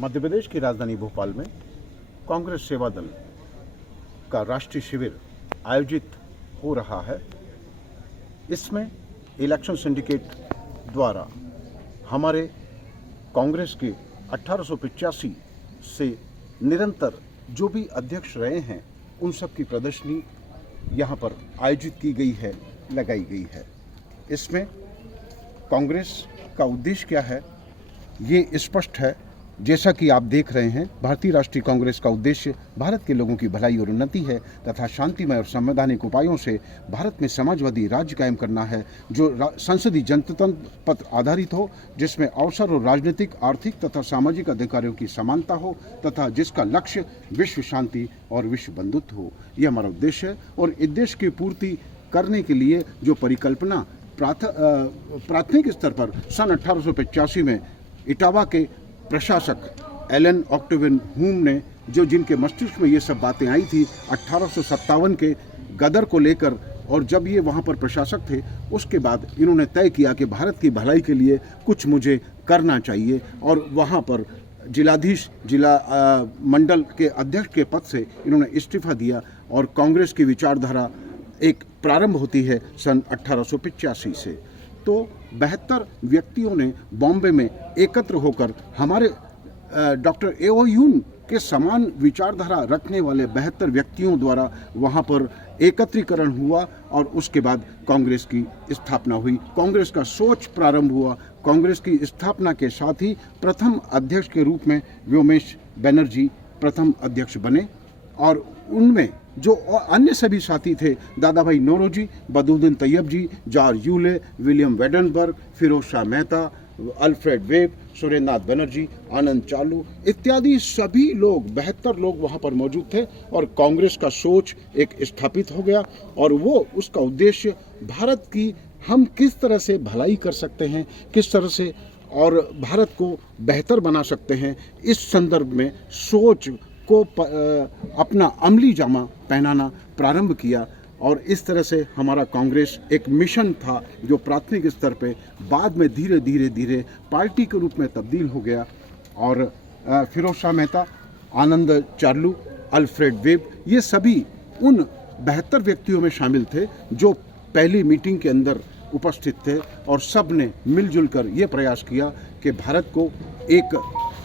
मध्य प्रदेश की राजधानी भोपाल में कांग्रेस सेवा दल का राष्ट्रीय शिविर आयोजित हो रहा है। इसमें इलेक्शन सिंडिकेट द्वारा हमारे कांग्रेस के 1885 से निरंतर जो भी अध्यक्ष रहे हैं उन सब की प्रदर्शनी यहाँ पर आयोजित की गई है, लगाई गई है। इसमें कांग्रेस का उद्देश्य क्या है ये स्पष्ट है। जैसा कि आप देख रहे हैं, भारतीय राष्ट्रीय कांग्रेस का उद्देश्य भारत के लोगों की भलाई और उन्नति है तथा शांतिमय और संवैधानिक उपायों से भारत में समाजवादी राज्य कायम करना है, जो संसदीय जनतंत्र पर आधारित हो, जिसमें अवसर और राजनीतिक, आर्थिक तथा सामाजिक अधिकारों की समानता हो तथा जिसका लक्ष्य विश्व शांति और विश्व बंधुत्व हो। ये हमारा उद्देश्य है और इस उद्देश्य की पूर्ति करने के लिए जो परिकल्पना प्राथमिक स्तर पर सन 1885 में इटावा के प्रशासक एलन ऑक्टेवियन ह्यूम ने जिनके मस्तिष्क में ये सब बातें आई थी 1857 के गदर को लेकर, और जब ये वहाँ पर प्रशासक थे उसके बाद इन्होंने तय किया कि भारत की भलाई के लिए कुछ मुझे करना चाहिए और वहाँ पर जिलाधीश जिला मंडल के अध्यक्ष के पद से इन्होंने इस्तीफा दिया और कांग्रेस की विचारधारा एक प्रारंभ होती है सन 1885 से। तो 72 व्यक्तियों ने बॉम्बे में एकत्र होकर हमारे डॉक्टर ए.ओ. ह्यूम के समान विचारधारा रखने वाले 72 व्यक्तियों द्वारा वहाँ पर एकत्रीकरण हुआ और उसके बाद कांग्रेस की स्थापना हुई। कांग्रेस का सोच प्रारंभ हुआ। कांग्रेस की स्थापना के साथ ही प्रथम अध्यक्ष के रूप में व्योमेश बनर्जी प्रथम अध्यक्ष बने और उनमें जो अन्य सभी साथी थे, Dadabhai Naoroji, Badruddin Tyabji, George Yule, William Wedderburn, Pherozeshah Mehta, Alfred Webb, Surendranath Banerjee, Anand Charlu इत्यादि सभी लोग 72 लोग वहाँ पर मौजूद थे और कांग्रेस का सोच एक स्थापित हो गया और वो उसका उद्देश्य भारत की हम किस तरह से भलाई कर सकते हैं, किस तरह से और भारत को बेहतर बना सकते हैं, इस संदर्भ में सोच को अपना अमली जामा पहनाना प्रारंभ किया। और इस तरह से हमारा कांग्रेस एक मिशन था जो प्राथमिक स्तर पे बाद में धीरे धीरे पार्टी के रूप में तब्दील हो गया। और फिरोज शाह मेहता, आनंद चार्लू, अल्फ्रेड वेब, ये सभी उन 72 व्यक्तियों में शामिल थे जो पहली मीटिंग के अंदर उपस्थित थे और सब ने मिलजुल कर ये प्रयास किया कि भारत को एक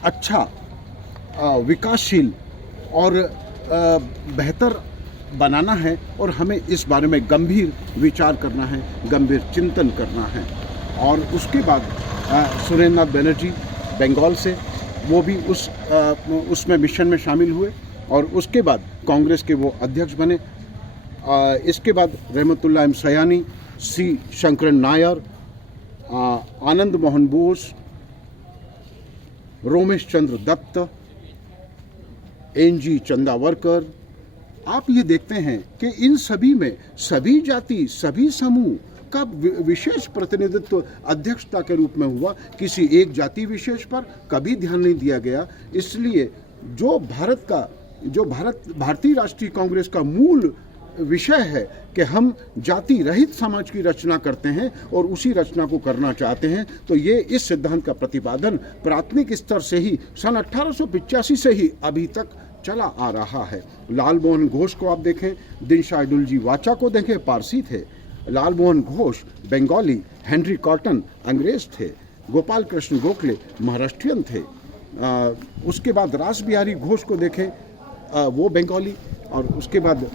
अच्छा विकासशील और बेहतर बनाना है और हमें इस बारे में गंभीर विचार करना है, गंभीर चिंतन करना है। और उसके बाद सुरेंद्रनाथ बनर्जी बंगाल से, वो भी उसमें मिशन में शामिल हुए और उसके बाद कांग्रेस के वो अध्यक्ष बने। इसके बाद रहमतुल्लाह सयानी, सी शंकरन नायर, आनंद मोहन बोस, रोमेश चंद्र दत्त, एन.जी. चंदावरकर। आप ये देखते हैं कि इन सभी में सभी जाति, सभी समूह का विशेष प्रतिनिधित्व अध्यक्षता के रूप में हुआ। किसी एक जाति विशेष पर कभी ध्यान नहीं दिया गया। इसलिए जो भारतीय राष्ट्रीय कांग्रेस का मूल विषय है कि हम जाति रहित समाज की रचना करते हैं और उसी रचना को करना चाहते हैं, तो ये इस सिद्धांत का प्रतिपादन प्राथमिक स्तर से ही सन 1885 से ही अभी तक चला आ रहा है। लाल मोहन घोष को आप देखें, दिनशाह अडुलजी वाचा को देखें, पारसी थे। लाल मोहन घोष बंगाली, हेनरी कॉटन अंग्रेज थे, गोपाल कृष्ण गोखले महाराष्ट्रियन थे। उसके बाद रास बिहारी घोष को देखें, वो बंगाली, और उसके बाद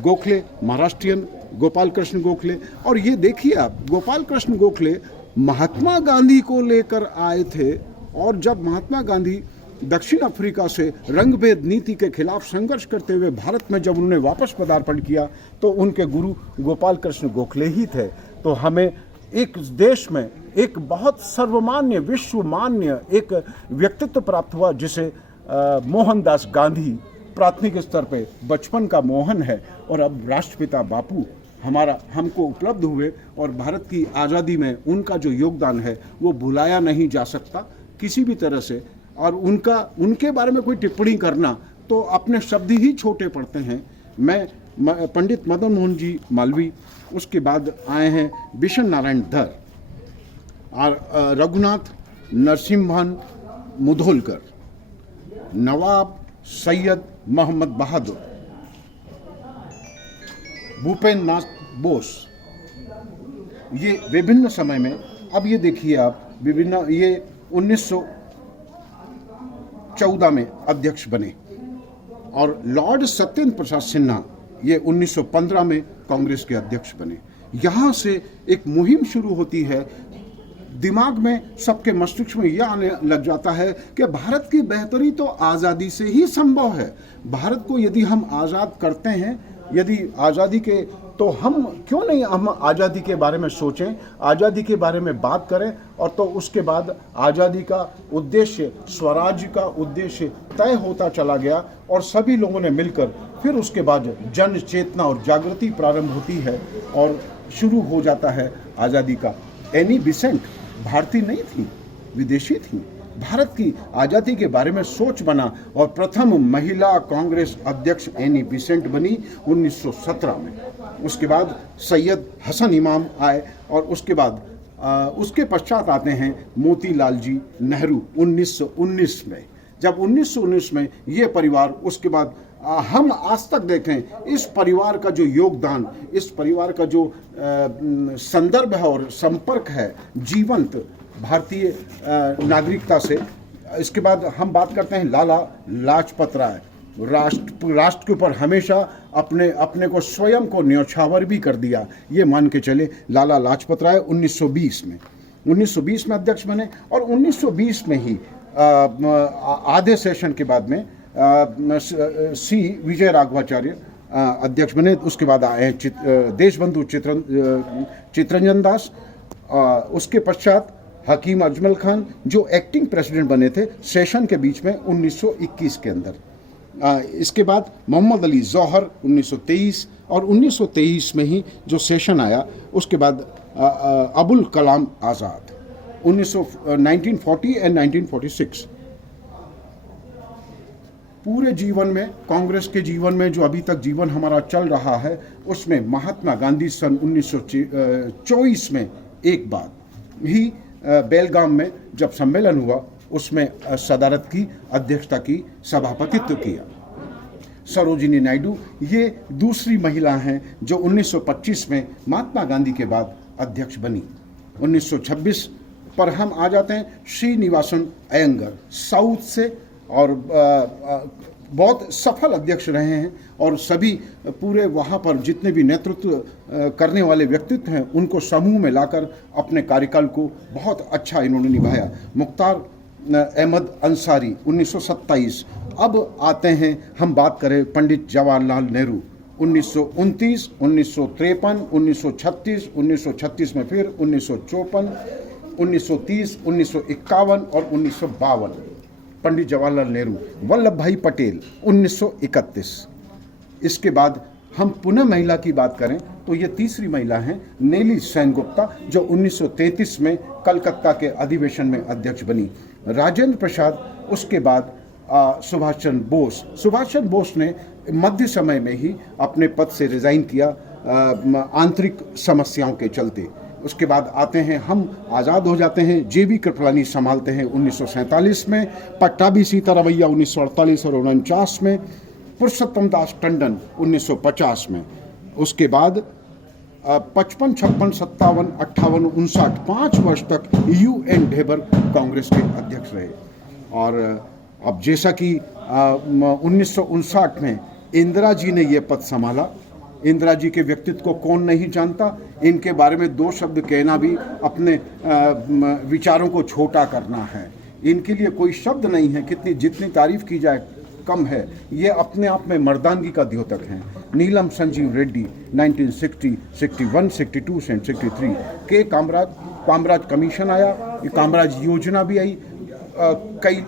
गोखले महाराष्ट्रियन, गोपाल कृष्ण गोखले। और ये देखिए आप, गोपाल कृष्ण गोखले महात्मा गांधी को लेकर आए थे और जब महात्मा गांधी दक्षिण अफ्रीका से रंगभेद नीति के खिलाफ संघर्ष करते हुए भारत में जब उन्होंने वापस पदार्पण किया तो उनके गुरु गोपाल कृष्ण गोखले ही थे। तो हमें एक देश में एक बहुत सर्वमान्य, विश्वमान्य एक व्यक्तित्व प्राप्त हुआ जिसे मोहनदास गांधी प्राथमिक स्तर पे बचपन का मोहन है और अब राष्ट्रपिता बापू हमको उपलब्ध हुए और भारत की आज़ादी में उनका जो योगदान है वो भुलाया नहीं जा सकता किसी भी तरह से। और उनके बारे में कोई टिप्पणी करना तो अपने शब्द ही छोटे पड़ते हैं। मैं पंडित मदन मोहन जी मालवीय, उसके बाद आए हैं बिशन नारायण धर और रघुनाथ नरसिम्हन मुधोलकर, नवाब सैयद मोहम्मद बहादुर, भूपेन्द्र नाथ बोस, ये विभिन्न समय में, अब ये देखिए आप, विभिन्न, ये 1914 में अध्यक्ष बने, और लॉर्ड सत्येंद्र प्रसाद सिन्हा ये 1915 में कांग्रेस के अध्यक्ष बने। यहाँ से एक मुहिम शुरू होती है, दिमाग में, सबके मस्तिष्क में यह आने लग जाता है कि भारत की बेहतरी तो आज़ादी से ही संभव है। भारत को यदि हम आज़ाद करते हैं, यदि आज़ादी के, तो हम क्यों नहीं हम आज़ादी के बारे में सोचें, आज़ादी के बारे में बात करें, और तो उसके बाद आज़ादी का उद्देश्य, स्वराज्य का उद्देश्य तय होता चला गया, और सभी लोगों ने मिलकर फिर उसके बाद जन चेतना और जागृति प्रारंभ होती है और शुरू हो जाता है आज़ादी का। एनी बिसेंट भारतीय नहीं थी, विदेशी थी। भारत की आज़ादी के बारे में सोच बना, और प्रथम महिला कांग्रेस अध्यक्ष एनी बिसेंट बनी 1917 में। उसके बाद सैयद हसन इमाम आए, और उसके बाद उसके पश्चात आते हैं मोतीलाल जी नेहरू 1919 में। जब 1919 में ये परिवार, उसके बाद हम आज तक देखें इस परिवार का जो योगदान, इस परिवार का जो संदर्भ है और संपर्क है जीवंत भारतीय नागरिकता से। इसके बाद हम बात करते हैं लाला लाजपत राय। राष्ट्र के ऊपर हमेशा अपने को स्वयं को न्यौछावर भी कर दिया, ये मान के चले। लाला लाजपत राय 1920 में अध्यक्ष बने, और 1920 में ही आधे सेशन के बाद में सी विजय राघवाचार्य अध्यक्ष बने। उसके बाद आए देशबंधु चितरंजन दास, उसके पश्चात हकीम अजमल खान जो एक्टिंग प्रेसिडेंट बने थे सेशन के बीच में 1921 के अंदर। इसके बाद मोहम्मद अली जौहर 1923, और 1923 में ही जो सेशन आया, उसके बाद अबुल कलाम आज़ाद 1940 एंड 1946। पूरे जीवन में, कांग्रेस के जीवन में जो अभी तक जीवन हमारा चल रहा है, उसमें महात्मा गांधी सन 1924 में एक बार ही बेलगाम में जब सम्मेलन हुआ, उसमें सदारत की अध्यक्षता की, सभापतित्व किया। सरोजिनी नायडू ये दूसरी महिला हैं जो 1925 में महात्मा गांधी के बाद अध्यक्ष बनी। 1926 पर हम आ जाते हैं श्रीनिवासन अयंगर, साउथ से, और बहुत सफल अध्यक्ष रहे हैं, और सभी पूरे वहाँ पर जितने भी नेतृत्व करने वाले व्यक्तित्व हैं उनको समूह में लाकर अपने कार्यकाल को बहुत अच्छा इन्होंने निभाया। मुख्तार अहमद अंसारी 1927। अब आते हैं, हम बात करें पंडित जवाहरलाल नेहरू 1929, 1953, 1936, 1936 में फिर 1954, 1930, 1951 और 1952। पंडित जवाहरलाल नेहरू। वल्लभ भाई पटेल 1931। इसके बाद हम पुनः महिला की बात करें तो ये तीसरी महिला हैं नेली सेनगुप्ता, जो 1933 में कलकत्ता के अधिवेशन में अध्यक्ष बनी। राजेंद्र प्रसाद, उसके बाद सुभाष चंद्र बोस ने मध्य समय में ही अपने पद से रिजाइन किया आंतरिक समस्याओं के चलते। उसके बाद आते हैं, हम आज़ाद हो जाते हैं, जेबी कृपलानी संभालते हैं 1947 में, पट्टाभी सीतारमैया 1948 और 49 में, पुरुषोत्तम दास टंडन 1950 में। उसके बाद 55, 56, 57, 58, 59, 5 वर्ष तक UN ढेबर कांग्रेस के अध्यक्ष रहे। और अब जैसा कि 1959 में इंदिरा जी ने ये पद संभाला। इंदिरा जी के व्यक्तित्व को कौन नहीं जानता, इनके बारे में 2 शब्द कहना भी अपने विचारों को छोटा करना है। इनके लिए कोई शब्द नहीं है, जितनी तारीफ की जाए कम है। ये अपने आप में मर्दानगी का द्योतक हैं। नीलम संजीव रेड्डी 1960, 61, 62 एंड 63। के कामराज कमीशन आया, कामराज योजना भी आई, कई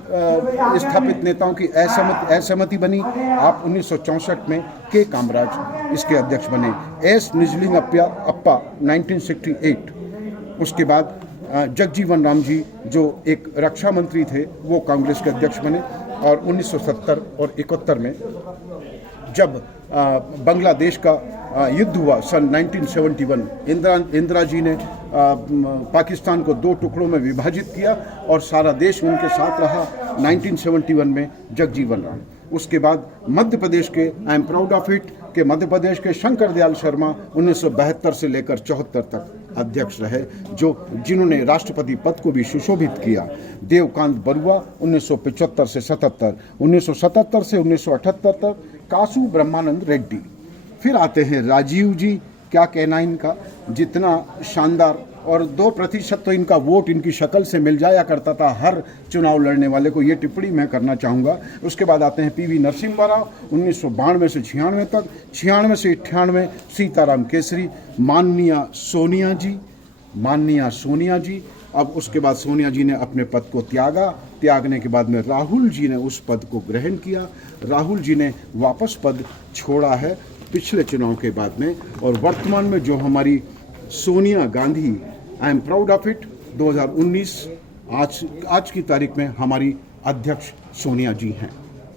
स्थापित नेताओं की असहमति बनी। आप 1964 में के कामराज इसके अध्यक्ष बने। एस निजलिंग अप्पा 1968। उसके बाद जगजीवन राम जी जो एक रक्षा मंत्री थे, वो कांग्रेस के अध्यक्ष बने। और 1970 और 71 में जब बांग्लादेश का युद्ध हुआ सन 1971, इंदिरा जी ने पाकिस्तान को 2 टुकड़ों में विभाजित किया और सारा देश उनके साथ रहा 1971 में जगजीवन राम। उसके बाद मध्य प्रदेश के, I am proud of it, कि मध्य प्रदेश के शंकर दयाल शर्मा 1972 से लेकर 74 तक अध्यक्ष रहे, जिन्होंने राष्ट्रपति पद को भी सुशोभित किया। देवकांत बरुआ 1975 से 77, 1977 से 1978 तक कासू ब्रह्मानंद रेड्डी। फिर आते हैं राजीव जी, क्या कहना इनका, जितना शानदार, और 2% तो इनका वोट इनकी शक्ल से मिल जाया करता था हर चुनाव लड़ने वाले को, ये टिप्पणी मैं करना चाहूँगा। उसके बाद आते हैं पीवी नरसिम्हा राव 1992 से 96 तक, 96 से 98 सीताराम केसरी, माननीय सोनिया जी। अब उसके बाद सोनिया जी ने अपने पद को त्यागने के बाद में राहुल जी ने उस पद को ग्रहण किया। राहुल जी ने वापस पद छोड़ा है पिछले चुनाव के बाद में, और वर्तमान में जो हमारी Sonia Gandhi, I am proud of it, 2019 आज की तारीख में हमारी अध्यक्ष सोनिया जी हैं।